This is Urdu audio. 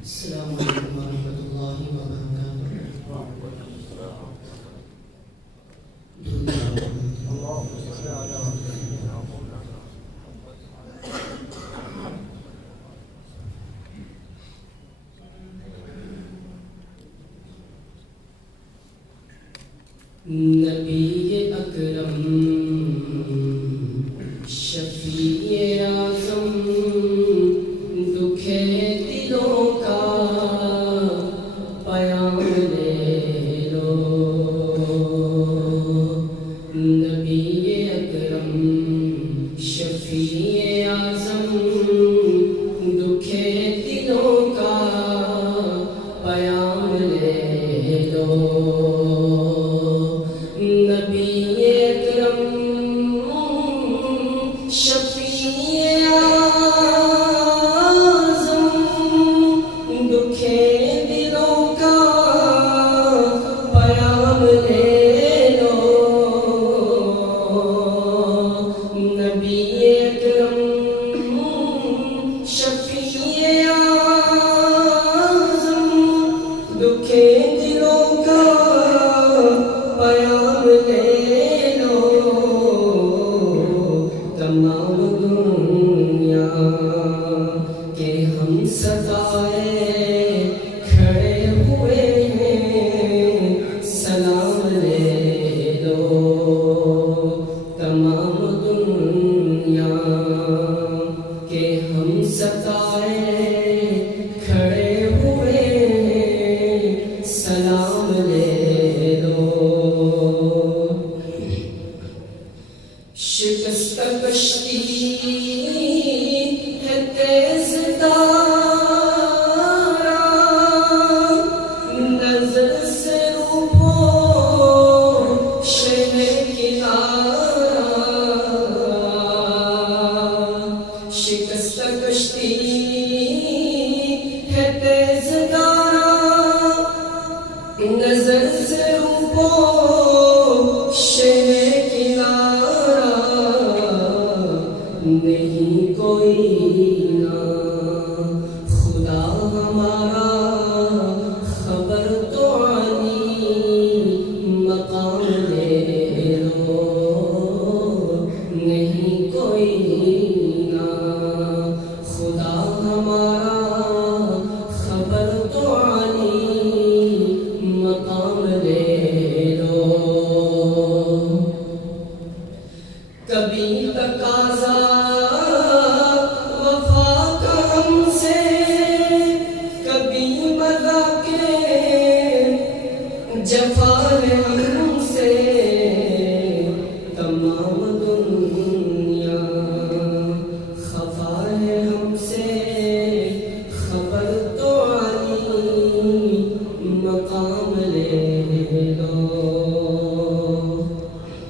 السلام علیکم ورحمۃ اللہ نبی اکرم شفیع اعظم دکھے دلوں کا پیام لے لو نبی اکرم شفیع اعظم دکھے دلوں کا پیام لے لو نبی اکرم شفیع اعظم دکھے دلوں کا پیام لے لو نبی اکرم شفیع اعظم دکھے دلوں کا پیام لے لو تمام دنیا کے ہم سدائے کھڑے ہوئے ہیں سلام لے لو تمام دنیا کے ہم سدائے کھڑے ہوئے ہیں سلام لے لو شکست کشتی ہے تیز تارا نظر سے روبو شہ کنارا شکست کشتی ہے تیز تارا نظر سے روبو شہ نہیں کوئی نہ خدا ہمارا خبر تو علی مقام لے لو نہیں کوئی نہ خدا ہمارا خبر تو علی مقام لے لو کبھی تقاضا وفا کا ہم سے کبھی مذاق جفا ہے ہم